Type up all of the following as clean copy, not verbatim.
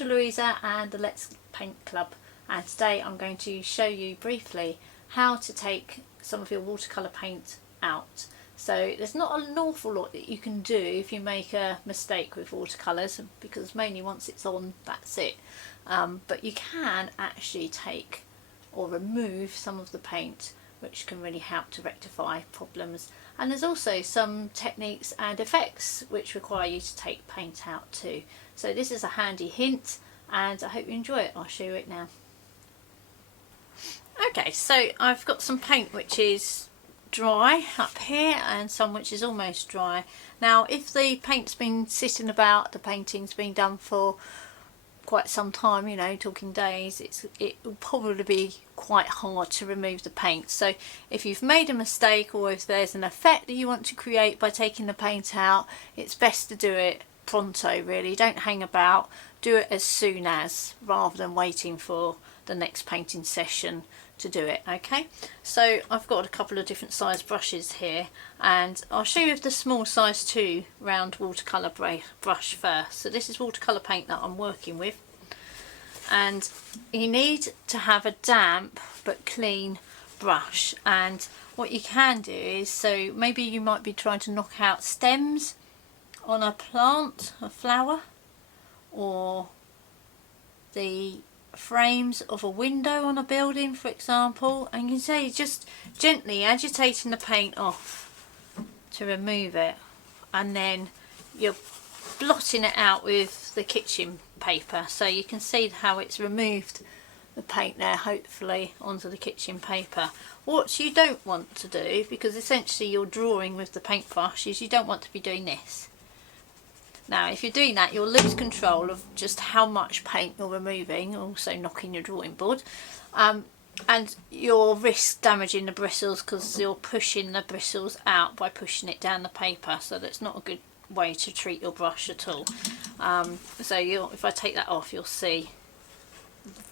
Sandra Louisa and the Let's Paint Club, and today I'm going to show you briefly how to take some of your watercolour paint out. So there's not an awful lot that you can do if you make a mistake with watercolours, because mainly once it's on, that's it. But you can actually take or remove some of the paint, which can really help to rectify problems. And there's also some techniques and effects which require you to take paint out too. So this is a handy hint and I hope you enjoy it. I'll show you it now. Okay, so I've got some paint which is dry up here and some which is almost dry. Now if the paint's been sitting about, the painting's been done for quite some time, you know, talking days, it will probably be quite hard to remove the paint. So if you've made a mistake, or if there's an effect that you want to create by taking the paint out, it's best to do it pronto really. Don't hang about, do it as soon as, rather than waiting for the next painting session to do it. Okay, so I've got a couple of different size brushes here, and I'll show you with the small size 2 round watercolour brush first. So this is watercolour paint that I'm working with, and you need to have a damp but clean brush. And what you can do is, so maybe you might be trying to knock out stems on a plant, a flower, or the frames of a window on a building, for example, and you can see just gently agitating the paint off to remove it, and then you're blotting it out with the kitchen paper, so you can see how it's removed the paint there, hopefully, onto the kitchen paper. What you don't want to do, because essentially you're drawing with the paintbrush, is you don't want to be doing this. Now if you're doing that, you'll lose control of just how much paint you're removing, also knocking your drawing board, and you'll risk damaging the bristles, because you're pushing the bristles out by pushing it down the paper, so that's not a good way to treat your brush at all. So if I take that off, you'll see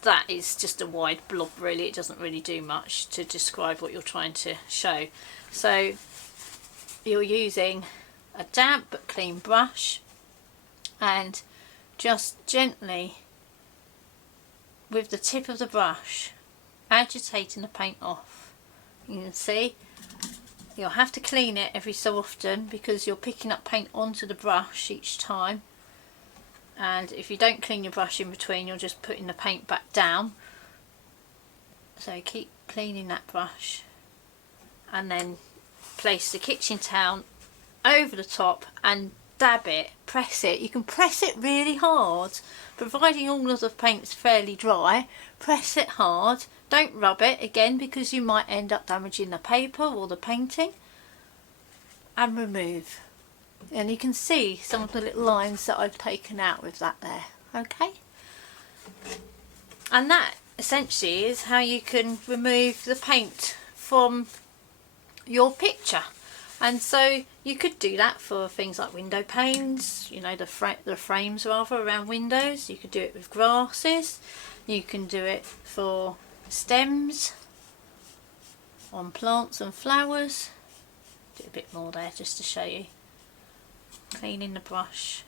that is just a wide blob really. It doesn't really do much to describe what you're trying to show. So you're using a damp but clean brush, and just gently with the tip of the brush agitating the paint off. You can see you'll have to clean it every so often, because you're picking up paint onto the brush each time, and if you don't clean your brush in between, you're just putting the paint back down. So keep cleaning that brush, and then place the kitchen towel over the top and dab it, press it. You can press it really hard, providing all of the paint's fairly dry. Press it hard, don't rub it again, because you might end up damaging the paper or the painting, and remove. And you can see some of the little lines that I've taken out with that there. Okay, and that essentially is how you can remove the paint from your picture. And so you could do that for things like window panes, you know, the frames rather around windows. You could do it with grasses. You can do it for stems on plants and flowers. Do a bit more there just to show you. Cleaning the brush.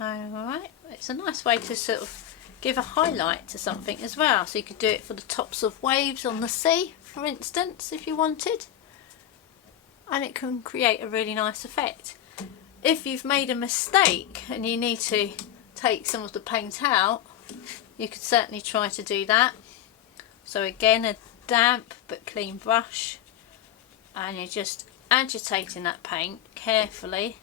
Alright, it's a nice way to sort of give a highlight to something as well. So you could do it for the tops of waves on the sea, for instance, if you wanted, and it can create a really nice effect. If you've made a mistake and you need to take some of the paint out, you could certainly try to do that. So again, a damp but clean brush, and you're just agitating that paint carefully.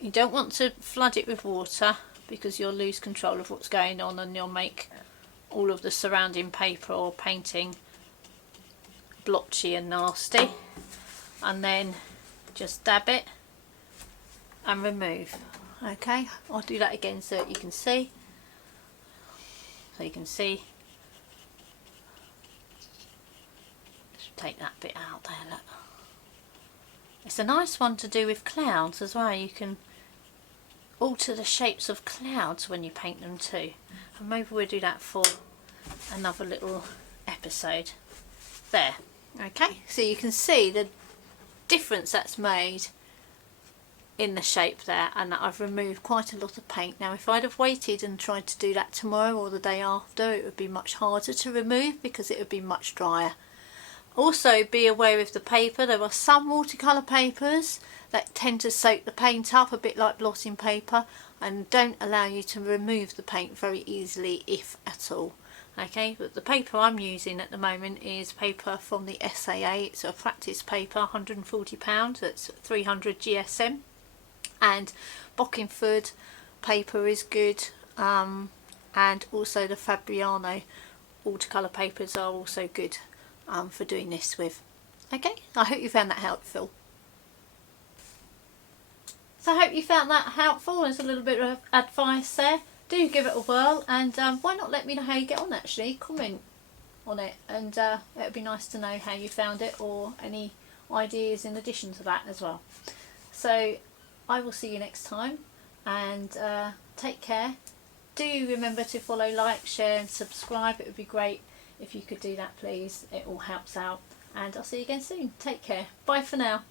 You don't want to flood it with water, because you'll lose control of what's going on, and you'll make all of the surrounding paper or painting blotchy and nasty. And then just dab it and remove. Okay, I'll do that again so that you can see. So you can see. Just take that bit out there, look. It's a nice one to do with clouds as well. You can alter the shapes of clouds when you paint them too, and maybe we'll do that for another little episode. There, okay, so you can see the difference that's made in the shape there, and that I've removed quite a lot of paint. Now if I'd have waited and tried to do that tomorrow or the day after, it would be much harder to remove because it would be much drier. Also be aware of the paper. There are some watercolour papers that tend to soak the paint up a bit like blotting paper and don't allow you to remove the paint very easily, if at all. Okay, but the paper I'm using at the moment is paper from the SAA. It's a practice paper, £140, that's 300 GSM. And Bockingford paper is good, and also the Fabriano watercolour papers are also good for doing this with. Okay, I hope you found that helpful. So I hope you found that helpful. There's a little bit of advice there. Do give it a whirl, and why not let me know how you get on actually. Comment on it, and it would be nice to know how you found it or any ideas in addition to that as well. So I will see you next time, and take care. Do remember to follow, like, share and subscribe. It would be great if you could do that, please. It all helps out, and I'll see you again soon. Take care. Bye for now.